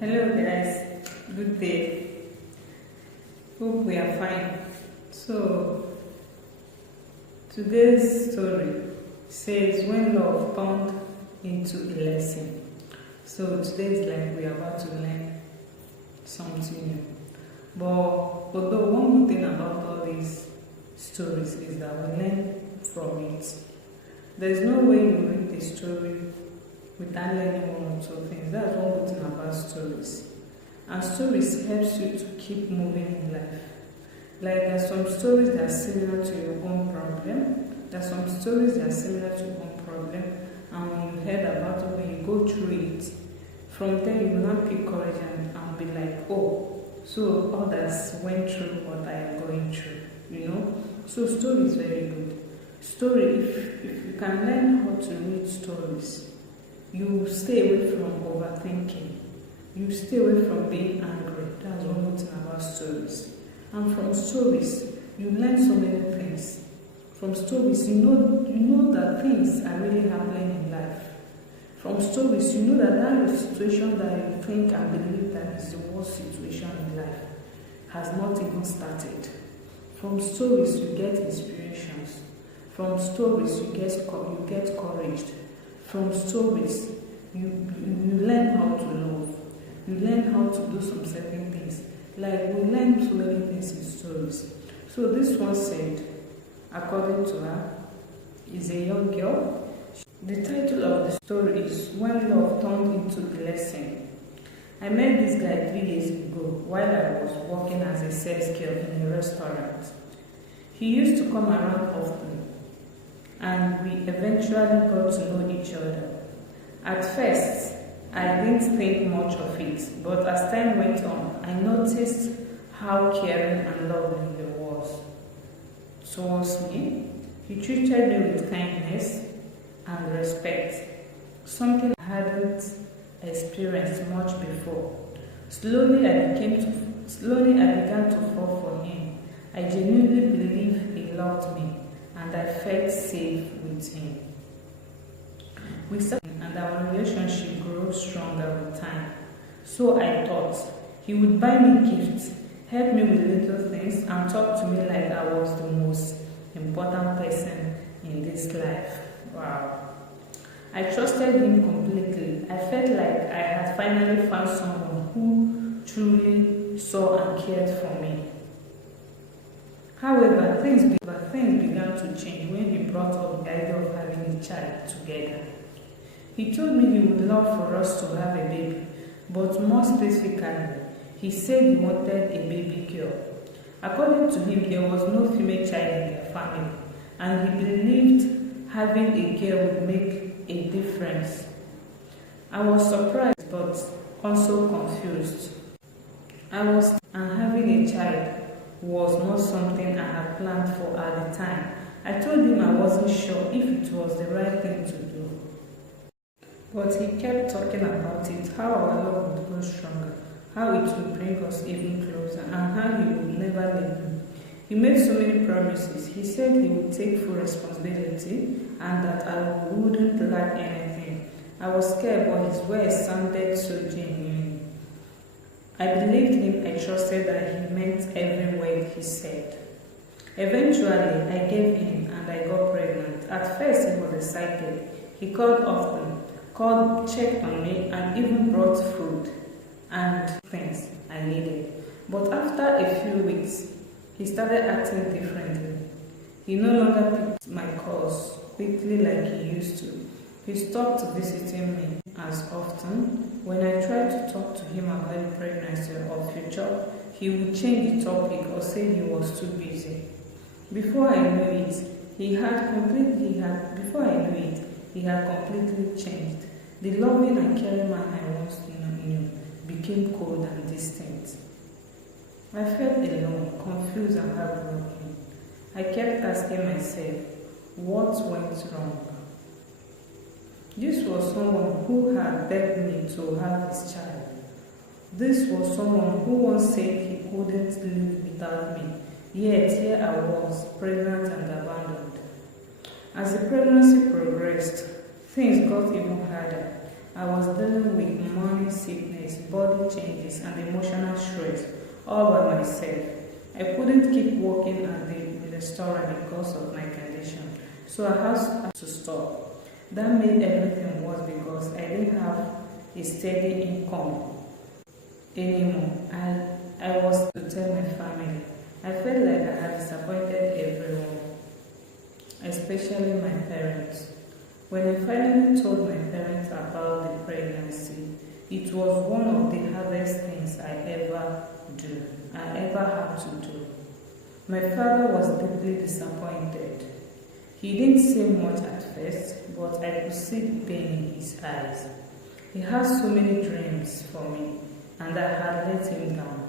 Hello guys, good day. Hope we are fine. So today's story says when love turned into a lesson. So today is like we are about to learn something new. But although one good thing about all these stories is that we learn from it. There is no way you read the story without learning one or two things. That's one good thing about stories. And stories helps you to keep moving in life. Like there's some stories that are similar to your own problem. There's some stories that are similar to your own problem. And when you heard about it, when you go through it, from there you will not pick courage and be like, oh, so others went through what I am going through, you know. So story is very good. Story, if you can learn how to read stories, you stay away from overthinking. You stay away from being angry. That's one good thing about stories. And from stories, you learn so many things. From stories, you know that things are really happening in life. From stories, you know that situation that you think and believe that is the worst situation in life has not even started. From stories, you get inspirations. From stories, you get courage. From stories, you learn how to love. You learn how to do some certain things. Like we learn so many things in stories. So this one said, according to her, is a young girl. The title of the story is When Love Turned into Blessing. I met this guy 3 years ago while I was working as a sales girl in a restaurant. He used to come around often, and we eventually got to know each other. At first, I didn't think much of it, but as time went on, I noticed how caring and loving he was towards me. He treated me with kindness and respect, something I hadn't experienced much before. Slowly, I began to fall for him. I genuinely believe he loved me, and I felt safe with him. We started, and our relationship grew stronger with time. So I thought he would buy me gifts, help me with little things, and talk to me like I was the most important person in this life. Wow. I trusted him completely. I felt like I had finally found someone who truly saw and cared for me. However, things began to change when he brought up the idea of having a child together. He told me he would love for us to have a baby, but more specifically, he said he wanted a baby girl. According to him, there was no female child in their family, and he believed having a girl would make a difference. I was surprised, but also confused. And having a child was not something I had planned for at the time. I told him I wasn't sure if it was the right thing to do. But he kept talking about it, how our love would grow stronger, how it would bring us even closer, and how he would never leave me. He made so many promises. He said he would take full responsibility and that I wouldn't lack anything. I was scared, but his words sounded so genuine. I believed him. I trusted that he meant every word he said. Eventually, I gave in and I got pregnant. At first, he was excited. He called often, checked on me, and even brought food and things I needed. But after a few weeks, he started acting differently. He no longer picked my calls quickly like he used to. He stopped visiting me as often. When I tried to talk to him about the pregnancy or future, he would change the topic or say he was too busy. Before I knew it, he had completely changed. The loving and caring man I once knew became cold and distant. I felt alone, confused and heartbroken. I kept asking myself, what went wrong? This was someone who had begged me to have his child. This was someone who once said he couldn't live without me. Yet here I was, pregnant and abandoned. As the pregnancy progressed, things got even harder. I was dealing with morning sickness, body changes, and emotional stress all by myself. I couldn't keep working at the restaurant because of my condition, so I had to stop. That made everything worse because I didn't have a steady income anymore. I was to tell my family. I felt like I had disappointed everyone, especially my parents. When I finally told my parents about the pregnancy, it was one of the hardest things I ever had to do. My father was deeply disappointed. He didn't say much at first, but I could see the pain in his eyes. He had so many dreams for me, and I had let him down.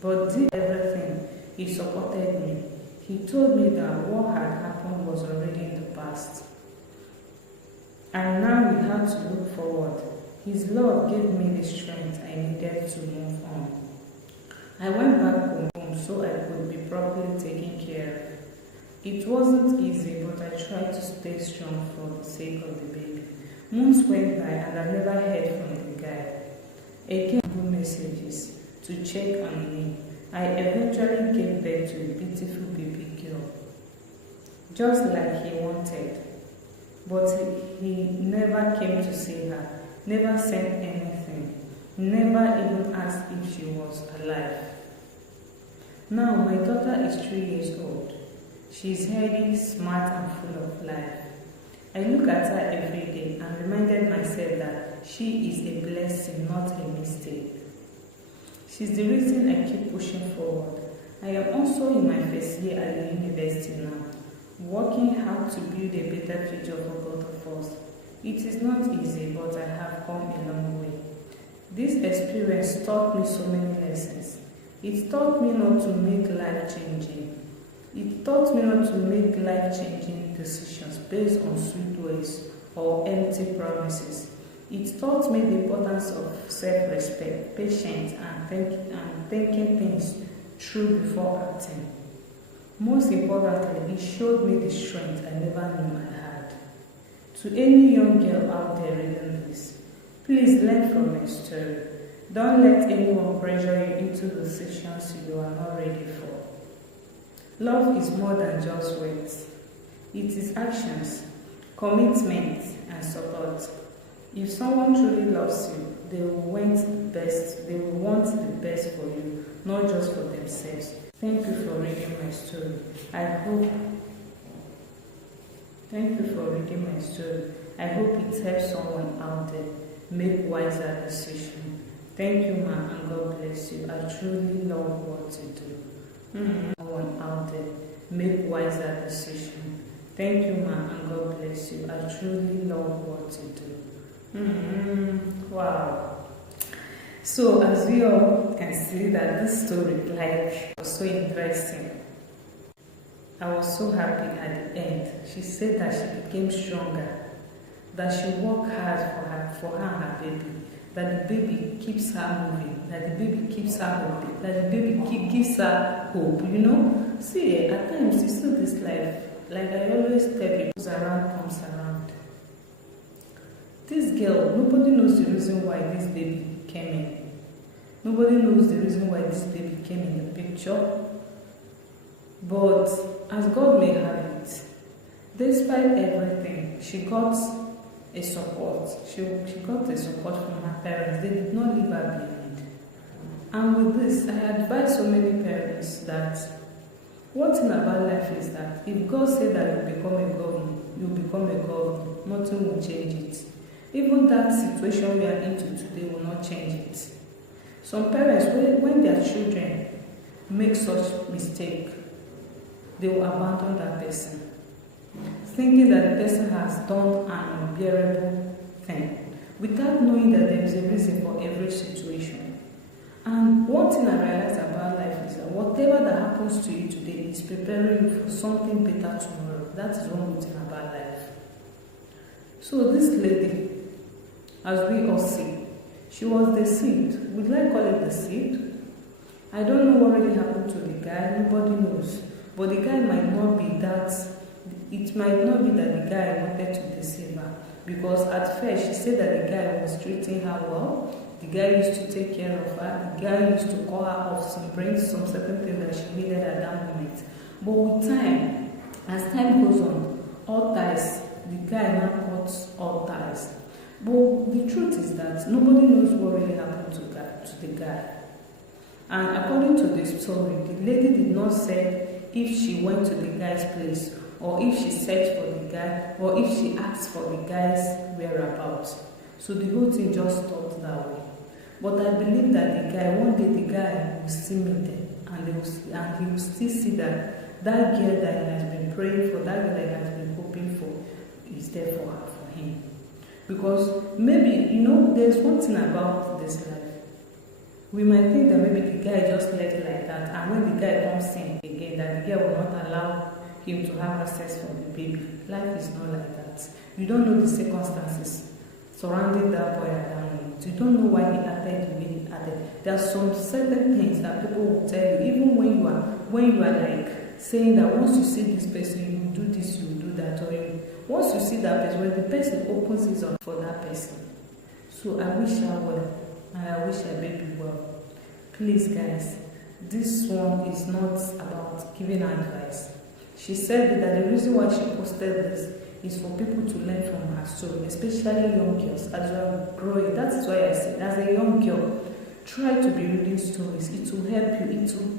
But did everything, he supported me. He told me that what had happened was already in the past. And now we had to look forward. His love gave me the strength I needed to move on. I went back home so I could be properly taken care of. It wasn't easy, but I tried to stay strong for the sake of the baby. Months went by and I never heard from the guy. Again, good messages to check on me. I eventually gave birth to a beautiful baby girl, just like he wanted. But he never came to see her, never sent anything, never even asked if she was alive. Now my daughter is 3 years old. She is healthy, smart, and full of life. I look at her every day and reminded myself that she is a blessing, not a mistake. She's the reason I keep pushing forward. I am also in my first year at the university now, working hard to build a better future for both of us. It is not easy, but I have come a long way. This experience taught me so many lessons. It taught me not to make life-changing. It taught me not to make life-changing decisions based on sweet words or empty promises. It taught me the importance of self-respect, patience, and thinking things through before acting. Most importantly, it showed me the strength I never knew I had. To any young girl out there reading this, please learn from my story. Don't let anyone pressure you into decisions you are not ready for. Love is more than just words. It is actions, commitment, and support. If someone truly loves you, they will want the best. They will want the best for you, not just for themselves. Thank you for reading my story. Thank you for reading my story. I hope it helps someone out there make wiser decisions. Thank you, ma, and God bless you. I truly love what you do. Someone out there make wiser decisions. Thank you, ma, and God bless you. I truly love what you do. Wow. So as we all can see that this story was so interesting. I was so happy at the end. She said that she became stronger, that she worked hard for her and her baby, that the baby keeps her moving, that the baby keeps her hoping, that the baby gives her hope, See, at times you see this life, like I always tell people, goes around, comes around. This girl, nobody knows the reason why this baby came in. Nobody knows the reason why this baby came in the picture. But as God may have it, despite everything, she got a support. She got a support from her parents. They did not leave her behind. And with this, I advise so many parents that one thing about life is that if God said that you become a governor, you become a governor, nothing will change it. Even that situation we are into today will not change it. Some parents, when their children make such mistake, they will abandon that person, thinking that the person has done an unbearable thing, without knowing that there is a reason for every situation. And one thing I realize about life is that whatever that happens to you today is preparing you for something better tomorrow. That is one good thing about life. So this lady, as we all see, she was deceived. Would I call it deceived? I don't know what really happened to the guy. Nobody knows. But the guy might not be that. It might not be that the guy wanted to deceive her. Because at first she said that the guy was treating her well, The guy used to take care of her. The guy used to call her off some bring some certain things that she needed at that moment. But with time, as time goes on, all ties, the guy now cuts all ties. But the truth is that nobody knows what really happened to the guy. And according to this story, the lady did not say if she went to the guy's place, or if she searched for the guy, or if she asked for the guy's whereabouts. So the whole thing just stopped that way. But I believe that the guy, one day the guy will still meet them, and he will still see that that girl that he has been praying for, that girl that he has been hoping for, is there for her, for him. Because maybe, there's one thing about this life. We might think that maybe the guy just left like that, and when the guy comes in again, that the guy will not allow him to have access for the baby. Life is not like that. You don't know the circumstances surrounding that boy at that moment. You don't know why he acted the way he acted. There are some certain things that people will tell you, even when you are like saying that once you see this person, you will do this, you will do that, or once you see that person, when the person opens his arms for that person. So I wish her well, and I wish her baby well. Please guys, this one is not about giving advice. She said that the reason why she posted this is for people to learn from her story, especially young girls as you are growing. That is why I said, as a young girl, try to be reading stories. It will help you. It will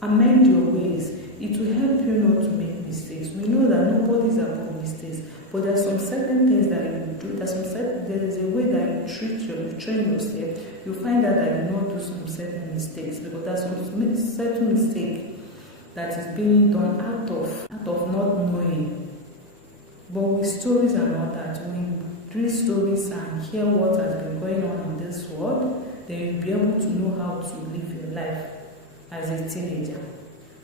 amend your ways. It will help you not to make mistakes. We know that nobody is above mistakes, but there are some certain things that you do. There is a way that you train yourself. You find out that you not do some certain mistakes, because there's some certain mistake that is being done out of not knowing. But with stories and all that, when you read stories and hear what has been going on in this world, then you'll be able to know how to live your life as a teenager.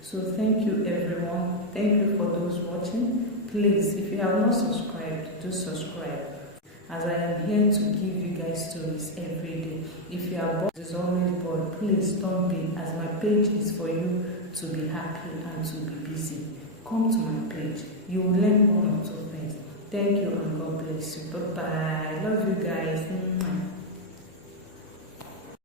So thank you everyone. Thank you for those watching. Please, if you have not subscribed, do subscribe, as I am here to give you guys stories every day. If you are bored, is always bored, please don't be, as my page is for you to be happy and to be busy. Come to my page. You will learn one or two things. Thank you and God bless you. Bye-bye. Love you guys.